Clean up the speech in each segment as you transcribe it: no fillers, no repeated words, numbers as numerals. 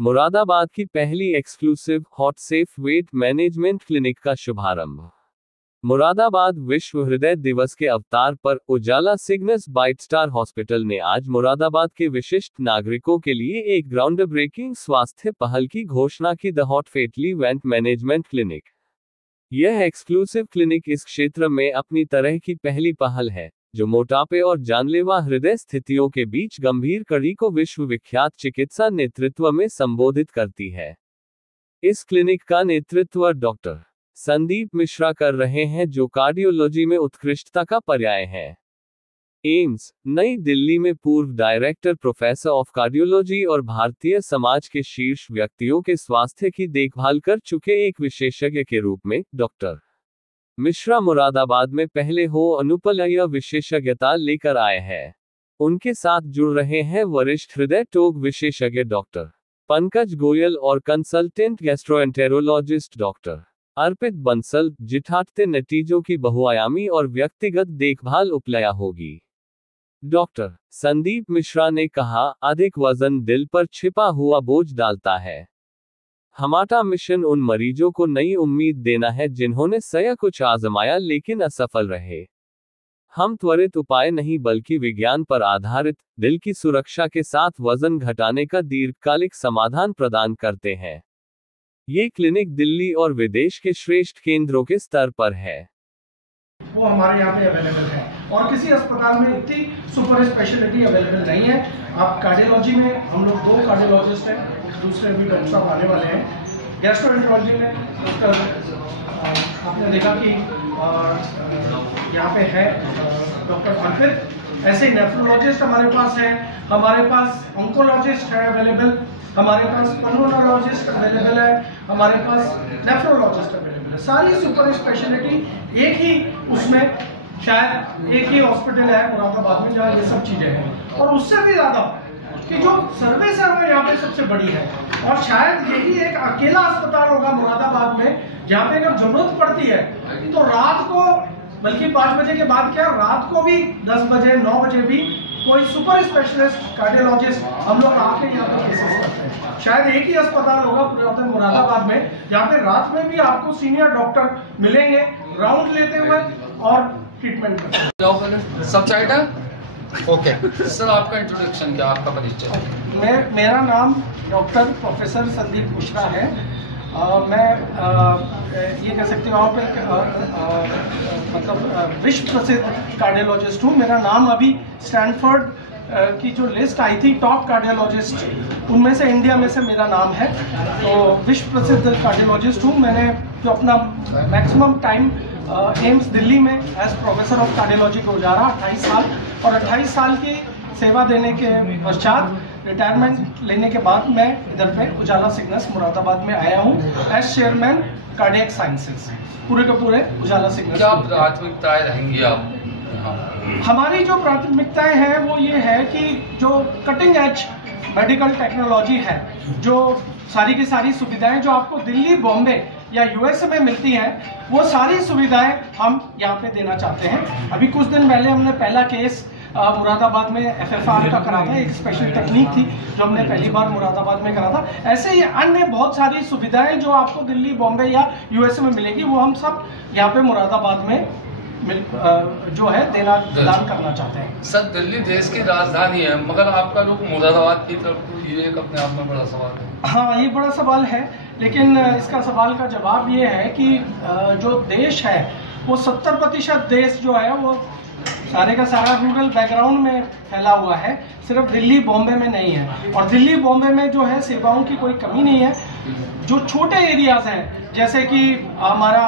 मुरादाबाद की पहली exclusive hot safe weight management clinic का शुभारंभ। मुरादाबाद विश्व हृदय दिवस के अवतार पर उजाला सिग्नस ब्राइट स्टार हॉस्पिटल ने आज मुरादाबाद के विशिष्ट नागरिकों के लिए एक ग्राउंड ब्रेकिंग स्वास्थ्य पहल की घोषणा की, the hot fatally went management clinic. यह एक्सक्लूसिव क्लिनिक इस क्षेत्र में अपनी तरह की पहली पहल है, जो मोटापे और जानलेवा हृदय स्थितियों के बीच गंभीर कड़ी को विश्व विख्यात चिकित्सा नेतृत्व में संबोधित करती है। इस क्लिनिक का नेतृत्व डॉक्टर संदीप मिश्रा कर रहे हैं, जो कार्डियोलॉजी में उत्कृष्टता का पर्याय है। एम्स, नई दिल्ली में पूर्व डायरेक्टर प्रोफेसर ऑफ कार्डियोलॉजी और भारतीय समाज के शीर्ष व्यक्तियों के स्वास्थ्य की देखभाल कर चुके एक विशेषज्ञ के रूप में डॉक्टर मिश्रा मुरादाबाद में पहले हो अनुपलय विशेषज्ञता लेकर आए हैं। उनके साथ जुड़ रहे हैं वरिष्ठ हृदय रोग विशेषज्ञ डॉक्टर पंकज गोयल और कंसल्टेंट गैस्ट्रोएंटेरोलॉजिस्ट डॉक्टर अर्पित बंसल, जिठाते नतीजों की बहुआयामी और व्यक्तिगत देखभाल उपलया होगी। डॉक्टर संदीप मिश्रा ने कहा, अधिक वजन दिल पर छिपा हुआ बोझ डालता है। हमारा मिशन उन मरीजों को नई उम्मीद देना है जिन्होंने सया कुछ आजमाया लेकिन असफल रहे। हम त्वरित उपाय नहीं बल्कि विज्ञान पर आधारित, दिल की सुरक्षा के साथ वजन घटाने का दीर्घकालिक समाधान प्रदान करते हैं। ये क्लिनिक दिल्ली और विदेश के श्रेष्ठ केंद्रों के स्तर पर है। वो हमारे यहाँ पे अवेलेबल है और किसी अस्पताल में इतनी सुपर स्पेशलिटी अवेलेबल नहीं है। आप कार्डियोलॉजी में हम लोग 2 कार्डियोलॉजिस्ट हैं, दूसरे भी डॉक्टर साहब आने वाले हैं। गैस्ट्रोएंटेरोलॉजी में डॉक्टर आपने देखा कि यहाँ पे है डॉक्टर अर्पित। ऐसे ही नेफ्रोलॉजिस्ट हमारे पास है, हमारे पास ऑन्कोलॉजिस्ट है अवेलेबल, हमारे पास पल्मोनोलॉजिस्ट अवेलेबल है, हमारे पास नेफ्रोलॉजिस्ट अवेलेबल है। सारी सुपर स्पेशलिटी एक ही उसमें, शायद एक ही हॉस्पिटल है मुरादाबाद में जहाँ ये सब चीज़ें हैं। और उससे भी ज़्यादा कि जो सर्विस है वो यहाँ पे सबसे बड़ी है और शायद यही एक अकेला अस्पताल होगा मुरादाबाद में जहाँ पे अगर जरूरत पड़ती है तो रात को, बल्कि 5 बजे के बाद क्या, रात को भी 10 बजे 9 बजे भी कोई सुपर स्पेशलिस्ट कार्डियोलॉजिस्ट हम लोग आके यहाँ पे केसेस करते हैं। शायद एक ही अस्पताल होगा पूरे मुरादाबाद में जहाँ पे रात में भी आपको सीनियर डॉक्टर मिलेंगे राउंड लेते हुए और ट्रीटमेंट करते हैं। सबसाइडर ओके सर, आपका इंट्रोडक्शन क्या, आपका परिचय? मेरा नाम डॉक्टर प्रोफेसर संदीप मिश्रा है। मैं ये कह सकती हूँ वहाँ पे मतलब विश्व प्रसिद्ध कार्डियोलॉजिस्ट हूँ। मेरा नाम अभी स्टैनफोर्ड की जो लिस्ट आई थी टॉप कार्डियोलॉजिस्ट, उनमें से इंडिया में से मेरा नाम है। तो विश्व प्रसिद्ध कार्डियोलॉजिस्ट हूँ। मैंने जो अपना मैक्सिमम टाइम एम्स दिल्ली में एज प्रोफेसर ऑफ कार्डियोलॉजी को गुजारा 28 साल, और 28 साल की सेवा देने के पश्चात रिटायरमेंट लेने के बाद मैं इधर पे उजाला सिग्नस मुरादाबाद में आया हूँ एज चेयरमैन कार्डियक साइंसेस। पूरे के पूरे उजाला सिग्नस। क्या प्राथमिकताएं रहेंगी आप? हमारी जो प्राथमिकताएं हैं वो ये है कि जो कटिंग एज मेडिकल टेक्नोलॉजी है, जो सारी की सारी सुविधाएं जो आपको दिल्ली, बॉम्बे या यूएसए में मिलती हैं, वो सारी सुविधाएं हम यहाँ पे देना चाहते हैं। अभी कुछ दिन पहले हमने पहला केस मुरादाबाद में एफएफआर का करा था। एक स्पेशल टेक्निक थी जो हमने पहली बार मुरादाबाद में करा था। ऐसे ही अन्य बहुत सारी सुविधाएं जो आपको दिल्ली, बॉम्बे या यूएसए में मिलेगी, वो हम सब यहाँ पे मुरादाबाद में जो है दान करना चाहते हैं। सर, दिल्ली देश की राजधानी है, मगर आपका रुख मुरादाबाद की तरफ, ये एक अपने आप में बड़ा सवाल है। हाँ, ये बड़ा सवाल है, लेकिन इसका सवाल का जवाब ये है कि जो देश है वो 70% देश जो है वो सारे का सारा रूरल बैकग्राउंड में फैला हुआ है, सिर्फ दिल्ली, बॉम्बे में नहीं है। और दिल्ली, बॉम्बे में जो है सेवाओं की कोई कमी नहीं है। जो छोटे एरियाज हैं, जैसे कि हमारा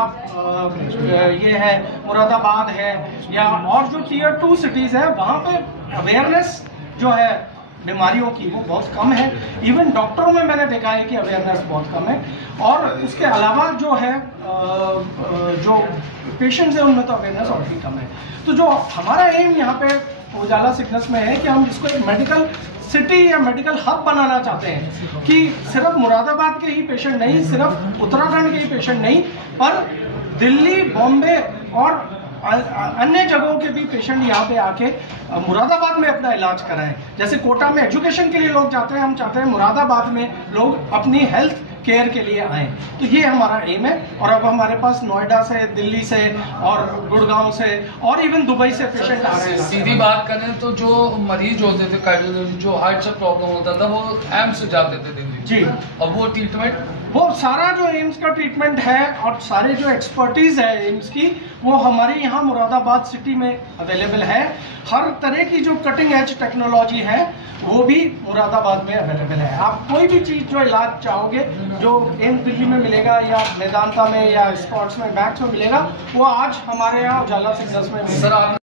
ये है मुरादाबाद है, या और जो टियर 2 सिटीज़ है, वहाँ पे अवेयरनेस जो है बीमारियों की वो बहुत कम है। इवन डॉक्टरों में मैंने देखा है कि अवेयरनेस बहुत कम है। और उसके अलावा जो है जो पेशेंट्स हैं उनमें तो अवेयरनेस और भी कम है। तो जो हमारा एम यहाँ पे उजाला सिग्नस में है कि हम इसको एक मेडिकल सिटी या मेडिकल हब बनाना चाहते हैं कि सिर्फ मुरादाबाद के ही पेशेंट नहीं, सिर्फ उत्तराखंड के ही पेशेंट नहीं, पर दिल्ली, बॉम्बे और अन्य जगहों के भी पेशेंट यहाँ पे आके मुरादाबाद में अपना इलाज कराएं। जैसे कोटा में एजुकेशन के लिए लोग जाते हैं, हम चाहते हैं मुरादाबाद में लोग अपनी हेल्थ केयर के लिए आए। तो ये हमारा एम है। और अब हमारे पास नोएडा से, दिल्ली से और गुड़गांव से और इवन दुबई से पेशेंट आ रहे हैं। सीधी बात करें तो जो मरीज होते थे कार्डियोलॉजी, जो हार्ट से प्रॉब्लम होता था, वो एम्स से जाते थे दिल्ली जी। अब वो ट्रीटमेंट, वो सारा जो एम्स का ट्रीटमेंट है और सारे जो एक्सपर्टीज है एम्स की, वो हमारे यहाँ मुरादाबाद सिटी में अवेलेबल है। हर तरह की जो कटिंग एज टेक्नोलॉजी है वो भी मुरादाबाद में अवेलेबल है। आप कोई भी चीज़ जो इलाज चाहोगे जो एम्स दिल्ली में मिलेगा या मेदांता में या स्पॉट्स में, मैक्स में मिलेगा, वो आज हमारे यहाँ उजाला सिग्नल्स में मिलेगा। सर आप